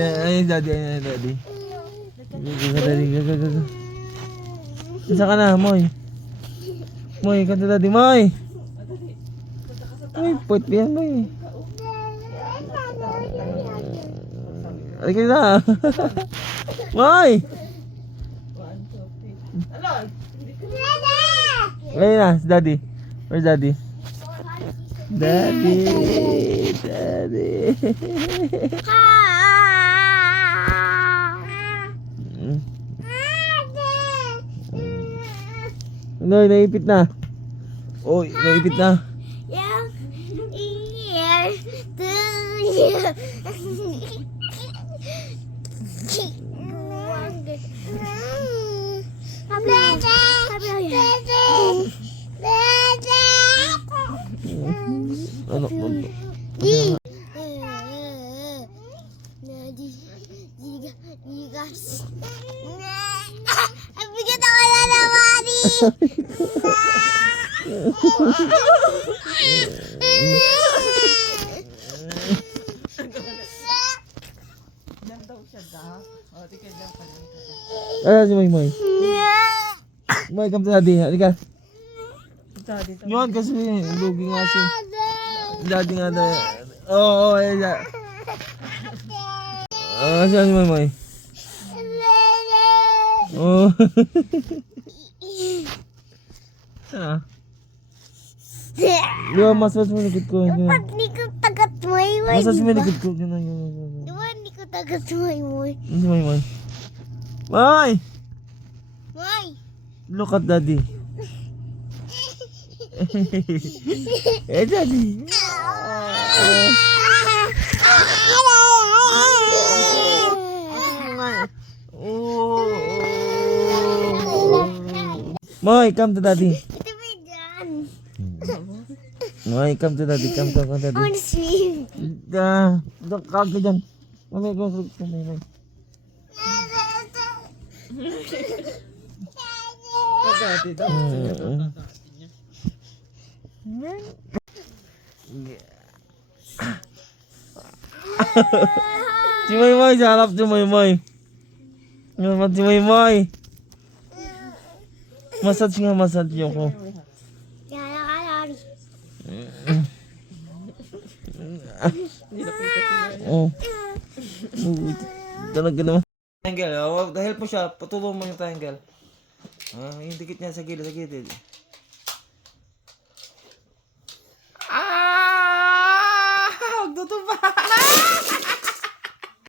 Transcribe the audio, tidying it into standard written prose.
Ay, daddy, ay, daddy. Daddy, go. Isa ka na, Moy. Moy, kanta daddy, Moy. Uy, puwet ba yan, Moy? Ay, kayo na. Moy! Ayun na, si daddy. Where's daddy? Daddy. Ano, naipit na. Oy, naipit na. Ano? Bigyan ako na naman Ah, si Moy. Moy, come to daddy. Halika. Yun kasi, lugi nga siya. Daddy nga tayo. Oo, ayun na. Saan si Moy? Oo. Saan? Di ba, massage mo likod ko. Hindi ko tagat Moy. Massage mo likod ko. Yun. Di ba hindi ko tagat Moy? Si Moy. Moy! Moy! Look at daddy. Eh, daddy. Moy, come to daddy. Ito ba dyan? Moy, come to daddy. Come to I daddy. wanna swim. Kag ka dyan. Mamay ko. Mamay. Si Moy, sa harap si Moy. Ngayon si Moy. Massage ko. Kaya nakalari. Oh. Talaga naman. Triangle, help mo siya. Patulong mo yung triangle. Yung dikit niya sa gilid. Huwag tutupa!